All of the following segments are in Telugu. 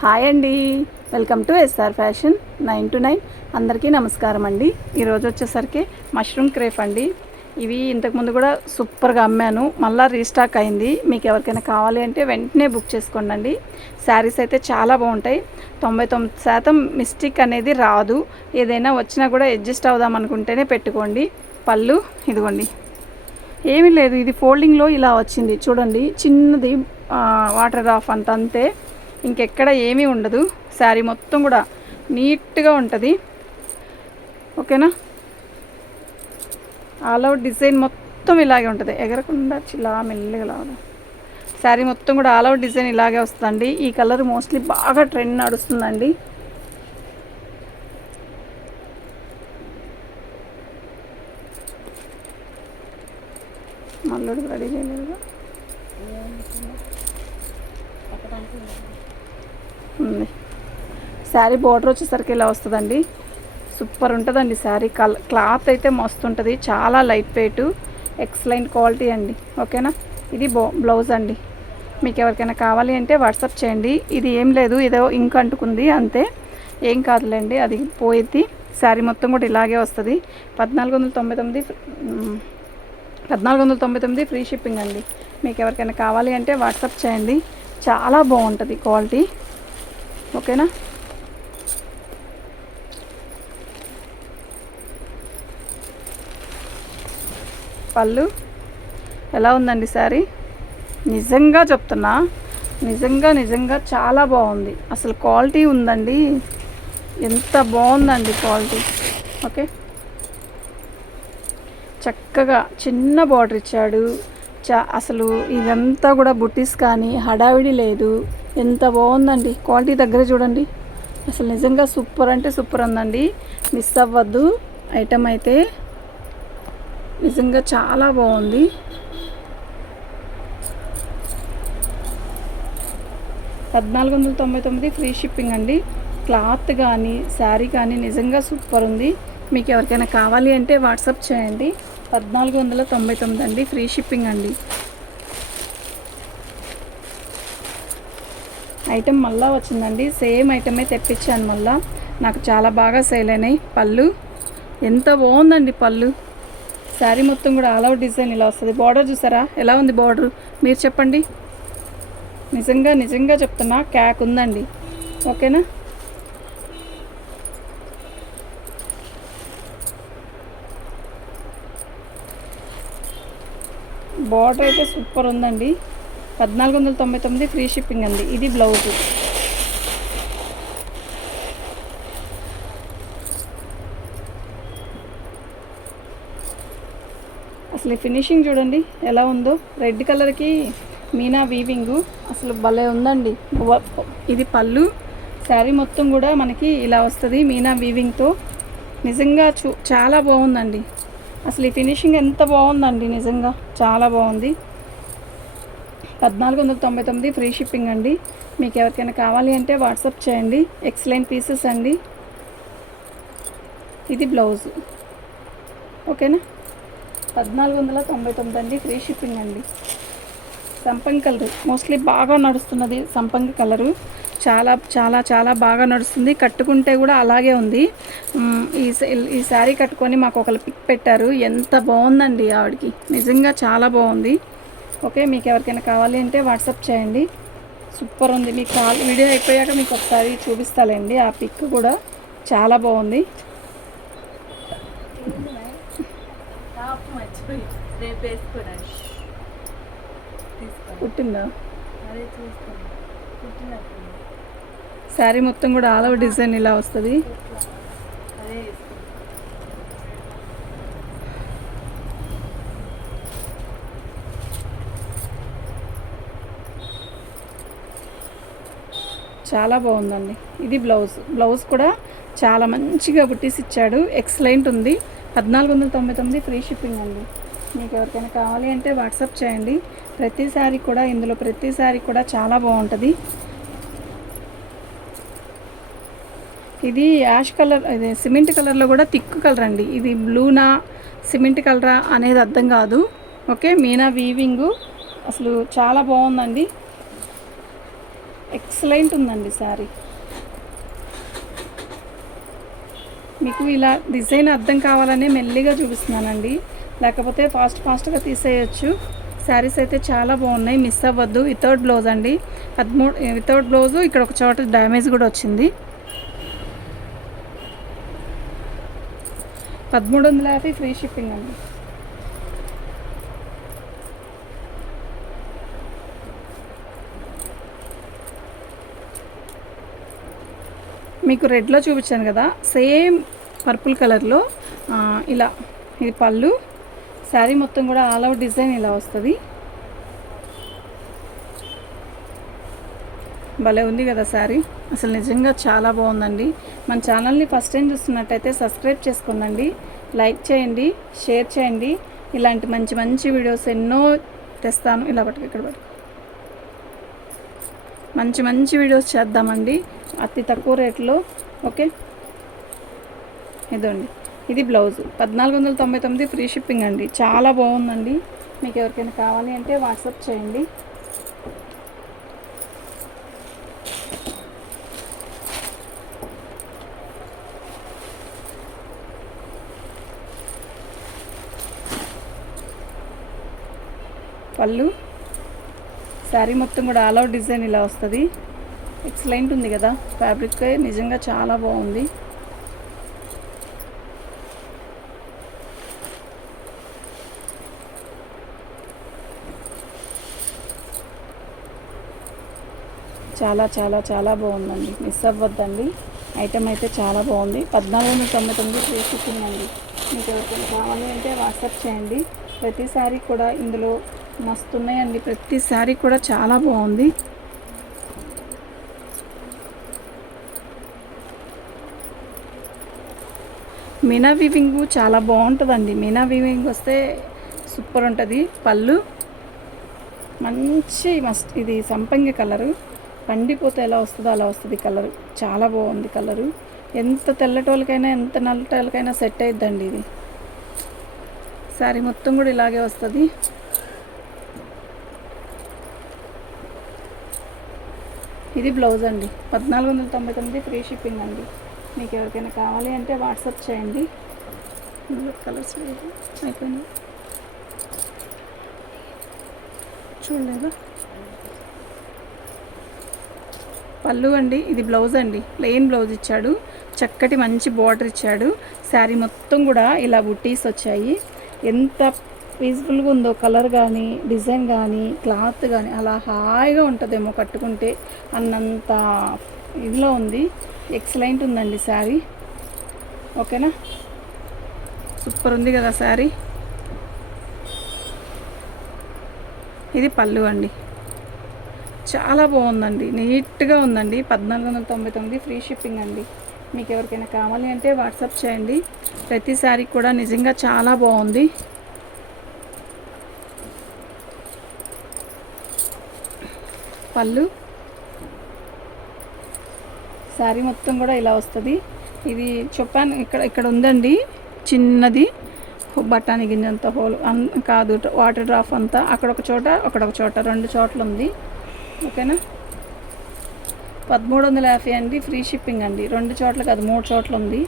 హాయ్ అండి, welcome to SR fashion 9 to 9. అందరికీ నమస్కారం అండి. ఈరోజు వచ్చేసరికి మష్రూమ్ క్రేప్ అండి. ఇవి ఇంతకుముందు కూడా సూపర్గా అమ్మాను, మళ్ళీ రీస్టాక్ అయింది. మీకు ఎవరికైనా కావాలి అంటే వెంటనే బుక్ చేసుకోండి. శారీస్ అయితే చాలా బాగుంటాయి. 99% మిస్టేక్ అనేది రాదు. ఏదైనా వచ్చినా కూడా అడ్జస్ట్ అవుదాం అనుకుంటేనే పెట్టుకోండి. పళ్ళు ఇదిగోండి, ఏమీ లేదు, ఇది ఫోల్డింగ్లో ఇలా వచ్చింది చూడండి. చిన్నది వాటర్ ఆఫ్ అంతే, ఇంకెక్కడ ఏమీ ఉండదు. శారీ మొత్తం కూడా నీట్గా ఉంటుంది. ఓకేనా, ఆల్ అవుట్ డిజైన్ మొత్తం ఇలాగే ఉంటుంది, ఎగరకుండా ఇలా మెల్లగా లాగా. శారీ మొత్తం కూడా ఆల్ అవుట్ డిజైన్ ఇలాగే వస్తుందండి. ఈ కలర్ మోస్ట్లీ బాగా ట్రెండ్ నడుస్తుందండి. మళ్ళీ రెడీ చేయలేదు ఉంది. శారీ బార్డర్ వచ్చేసరికి ఇలా వస్తుందండి. సూపర్ ఉంటుందండి శారీ. క్లాత్ అయితే మస్తు ఉంటుంది, చాలా లైట్ వెయిట్, ఎక్సలెంట్ క్వాలిటీ అండి. ఓకేనా, ఇది బ్లౌజ్ అండి. మీకు ఎవరికైనా కావాలి అంటే వాట్సాప్ చేయండి. ఇది ఏం లేదు, ఏదో ఇంక్ అంటుకుంది అంతే, ఏం కాదులేండి, అది పోయిద్ది. శారీ మొత్తం కూడా ఇలాగే వస్తుంది. 1499 ఫ్రీ షిప్పింగ్ అండి. మీకు ఎవరికైనా కావాలి అంటే వాట్సాప్ చేయండి. చాలా బాగుంటుంది క్వాలిటీ. ఓకేనా, పళ్ళు ఎలా ఉందండి శారీ? నిజంగా చెప్తున్నా, నిజంగా చాలా బాగుంది. అసలు క్వాలిటీ ఉందండి, ఎంత బాగుందండి క్వాలిటీ. ఓకే, చక్కగా చిన్న బార్డర్ ఇచ్చాడు. అసలు ఇదంతా కూడా బుట్టీస్ కానీ హడావిడి లేదు. ఎంత బాగుందండి క్వాలిటీ, దగ్గర చూడండి. అసలు నిజంగా సూపర్ అంటే సూపర్ ఉందండి. మిస్ అవ్వద్దు, ఐటమ్ అయితే నిజంగా చాలా బాగుంది. $1499 ఫ్రీ షిప్పింగ్ అండి. క్లాత్ కానీ శారీ కానీ నిజంగా సూపర్ ఉంది. మీకు ఎవరికైనా కావాలి అంటే వాట్సాప్ చేయండి. 1499 అండి, ఫ్రీ షిప్పింగ్ అండి. ఐటమ్ మళ్ళీ వచ్చిందండి, సేమ్ ఐటమే తెప్పించాను మళ్ళీ. నాకు చాలా బాగా సేల్ అయినాయి. పళ్ళు ఎంత బాగుందండి పళ్ళు. శారీ మొత్తం కూడా ఆల్ అవుట్ డిజైన్ ఇలా వస్తుంది. బార్డర్ చూసారా ఎలా ఉంది బార్డర్, మీరు చెప్పండి. నిజంగా చెప్తున్నా, క్యాక్ ఉందండి. ఓకేనా, బార్డర్ అయితే సూపర్ ఉందండి. 1499 ఫ్రీ షిప్పింగ్ అండి. ఇది బ్లౌజ్. అసలు ఫినిషింగ్ చూడండి ఎలా ఉందో. రెడ్ కలర్కి మీనా వీవింగు అసలు భలే ఉందండి. ఇది పళ్ళు, శారీ మొత్తం కూడా మనకి ఇలా వస్తుంది మీనా వీవింగ్తో. నిజంగా చాలా బాగుందండి. అసలు ఈ ఫినిషింగ్ ఎంత బాగుందండి, నిజంగా చాలా బాగుంది. 1499 ఫ్రీ షిప్పింగ్ అండి. మీకు ఎవరికైనా కావాలి అంటే వాట్సాప్ చేయండి. ఎక్సలెంట్ పీసెస్ అండి. ఇది బ్లౌజ్. ఓకేనా, 1499 అండి, ఫ్రీ షిప్పింగ్ అండి. సంపంగి కలర్ మోస్ట్లీ బాగా నడుస్తున్నది. సంపంగి కలరు చాలా బాగా నడుస్తుంది. కట్టుకుంటే కూడా అలాగే ఉంది. ఈ శారీ కట్టుకొని మాకు ఒకరు పిక్ పెట్టారు, ఎంత బాగుందండి ఆవిడకి, నిజంగా చాలా బాగుంది. ఓకే, మీకు ఎవరికైనా కావాలి అంటే వాట్సాప్ చేయండి. సూపర్ ఉంది. మీకు వీడియో అయిపోయాక మీకు ఒకసారి చూపిస్తాలేండి. ఆ పిక్ కూడా చాలా బాగుంది. కుట్టిందా శారీ మొత్తం కూడా ఆల్ ఓవర్ డిజైన్ ఇలా వస్తుంది. చాలా బాగుందండి. ఇది బ్లౌజ్ కూడా చాలా మంచిగా బుట్టీస్ ఇచ్చాడు, ఎక్సలెంట్ ఉంది. 1499 ఫ్రీ షిప్పింగ్ అండి. మీకు ఎవరికైనా కావాలి అంటే వాట్సాప్ చేయండి. ఇందులో ప్రతి శారీ కూడా చాలా బాగుంటుంది. ఇది యాష్ కలర్, ఇది సిమెంట్ కలర్లో కూడా థిక్ కలర్ అండి. ఇది బ్లూనా సిమెంట్ కలరా అనేది అర్థం కాదు. ఓకే, మీనా వీవింగు అసలు చాలా బాగుందండి. ఎక్సలెంట్ ఉందండి శారీ. మీకు ఇలా డిజైన్ అర్థం కావాలని మెల్లిగా చూపిస్తున్నానండి, లేకపోతే ఫాస్ట్గా తీసేయచ్చు. శారీస్ అయితే చాలా బాగున్నాయి, మిస్ అవ్వద్దు. వితౌట్ బ్లౌజ్ అండి, 13 వితౌట్ బ్లౌజు. ఇక్కడ ఒక చోట డ్యామేజ్ కూడా వచ్చింది. 1350 ఫ్రీ షిప్పింగ్ అండి. మీకు రెడ్లో చూపించాను కదా, సేమ్ పర్పుల్ కలర్లో ఇలా ఇది పళ్ళు. శారీ మొత్తం కూడా ఆల్ అవుట్ డిజైన్ ఇలా వస్తుంది. భలే ఉంది కదా శారీ, అసలు నిజంగా చాలా బాగుందండి. మన ఛానల్ని ఫస్ట్ టైం చూస్తున్నట్టయితే సబ్స్క్రైబ్ చేసుకోండి, లైక్ చేయండి, షేర్ చేయండి. ఇలాంటి మంచి మంచి వీడియోస్ ఎన్నో తెస్తాను. ఇలా పట్టుకు ఇక్కడ పట్టుకు మంచి మంచి వీడియోస్ చేద్దామండి అతి తక్కువ రేట్లో. ఓకే, ఇదండి, ఇది బ్లౌజ్. 1499 ఫ్రీ షిప్పింగ్ అండి. చాలా బాగుందండి. మీకు ఎవరికైనా కావాలి అంటే వాట్సాప్ చేయండి. పళ్ళు, శారీ మొత్తం కూడా ఆల్ అవుట్ డిజైన్ ఇలా వస్తుంది. ఎక్సలెంట్ ఉంది కదా, ఫ్యాబ్రిక్ నిజంగా చాలా బాగుంది. చాలా చాలా చాలా బాగుందండి, మిస్ అవ్వద్దండి. ఐటమ్ అయితే చాలా బాగుంది. 1499 ఫ్రీ షిప్పింగ్ అండి. మీకు ఎవరికైనా కావాలి అంటే వాట్సాప్ చేయండి. ప్రతి శారీ కూడా ఇందులో మస్తు ఉన్నాయండి, ప్రతి శారీ కూడా చాలా బాగుంది. మీనా వీవింగ్ చాలా బాగుంటుందండి. మీనా వీవింగ్ వస్తే సూపర్ ఉంటుంది. పళ్ళు మంచి ఇది సంపంగి కలరు, పండిపోతే ఎలా వస్తుందో అలా వస్తుంది కలరు. చాలా బాగుంది కలరు. ఎంత తెల్లటోళ్ళకైనా ఎంత నల్లటోళ్ళకైనా సెట్ అయిద్దండి ఇది. శారీ మొత్తం కూడా ఇలాగే వస్తుంది. ఇది బ్లౌజ్ అండి. 1499 ఫ్రీ షిప్పింగ్ అండి. మీకు ఎవరికైనా కావాలి అంటే వాట్సాప్ చేయండి. కలర్స్ అయిపోయింది చూడలేదా. పళ్ళు అండి, ఇది బ్లౌజ్ అండి. ప్లెయిన్ బ్లౌజ్ ఇచ్చాడు, చక్కటి మంచి బార్డర్ ఇచ్చాడు. శారీ మొత్తం కూడా ఇలా బుట్టీస్ వచ్చాయి. ఎంత పీస్ఫుల్గా ఉందో, కలర్ కానీ డిజైన్ కానీ క్లాత్ కానీ అలా హాయిగా ఉంటుందేమో కట్టుకుంటే అన్నంత ఇదిలో ఉంది. ఎక్సలెంట్ ఉందండి శారీ. ఓకేనా, సూపర్ ఉంది కదా శారీ. ఇది పళ్ళు అండి, చాలా బాగుందండి, నీట్గా ఉందండి. 1499 ఫ్రీ షిప్పింగ్ అండి. మీకు ఎవరికైనా కావాలి అంటే వాట్సాప్ చేయండి. ప్రతి శారీ కూడా నిజంగా చాలా బాగుంది. పళ్ళు, శారీ మొత్తం కూడా ఇలా వస్తుంది. ఇది చెప్పాను, ఇక్కడ ఉందండి చిన్నది బఠానీ గింజంత హోల్ కాదు, వాటర్ డ్రాప్ అంతా అక్కడొక చోట అక్కడొక చోట 2 చోట్ల ఉంది. ఓకేనా, 1350 అండి. ఫ్రీ షిప్పింగ్ అండి. 2 చోట్ల కాదు, 3 చోట్ల ఉంది.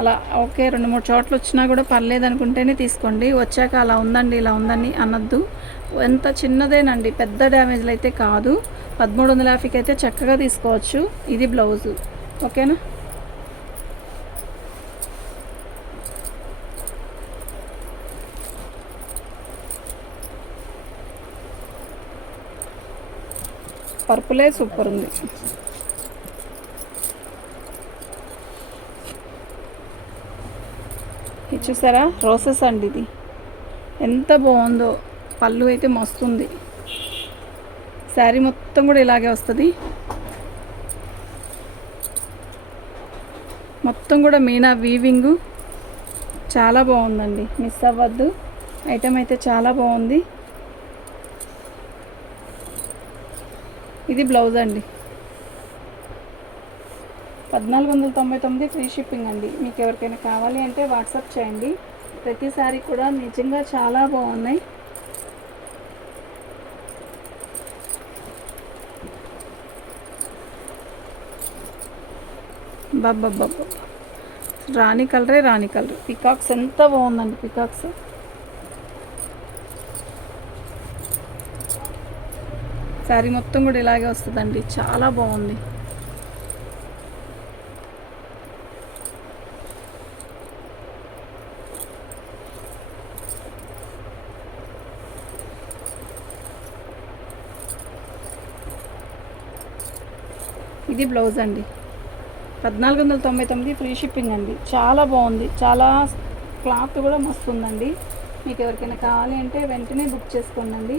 అలా ఓకే, 2-3 చోట్ల వచ్చినా కూడా పర్లేదు అనుకుంటేనే తీసుకోండి. వచ్చాక అలా ఉందండి ఇలా ఉందని అనొద్దు. ఎంత చిన్నదేనండి, పెద్ద డ్యామేజ్లు అయితే కాదు. 1350కి అయితే చక్కగా తీసుకోవచ్చు. ఇది బ్లౌజు. ఓకేనా, పర్పులే సూపర్ ఉంది. ఇది చూసారా, రోసెస్ అండి. ఇది ఎంత బాగుందో. పళ్ళు అయితే మస్తుంది. శారీ మొత్తం కూడా ఇలాగే వస్తుంది. మొత్తం కూడా మీనా వీవింగు చాలా బాగుందండి, మిస్ అవ్వద్దు. ఐటమ్ అయితే చాలా బాగుంది. ఇది బ్లౌజ్ అండి. 1499 ఫ్రీ షిప్పింగ్ అండి. మీకు ఎవరికైనా కావాలి అంటే వాట్సాప్ చేయండి. ప్రతి శారీ కూడా నిజంగా చాలా బాగున్నాయి. బాబ్బా, రాణి కలరే రాణి కలర్. పికాక్స్ ఎంత బాగుందండి పికాక్స్. శారీ మొత్తం కూడా ఇలాగే వస్తుందండి, చాలా బాగుంది. ఇది బ్లౌజ్ అండి, 1499 ఫ్రీ షిప్పింగ్ అండి. చాలా బాగుంది, చాలా క్లాత్ కూడా మస్తు ఉందండి. మీకు ఎవరికైనా కావాలి అంటే వెంటనే బుక్ చేసుకోండి.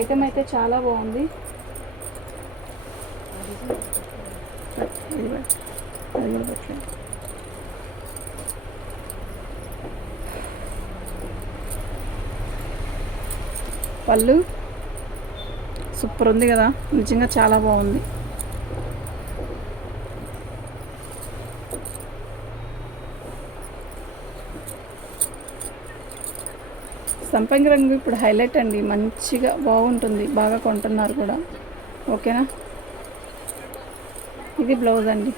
ఐటమ్ అయితే చాలా బాగుంది. పళ్ళు సూపర్ ఉంది కదా, నిజంగా చాలా బాగుంది. సంపంగి రంగు ఇప్పుడు హైలైట్ అండి, మంచిగా బాగుంటుంది, బాగా కొంటున్నారు కూడా. ఓకేనా, ఇది బ్లౌజ్ అండి.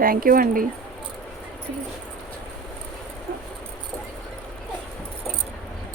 థ్యాంక్ యూ అండి.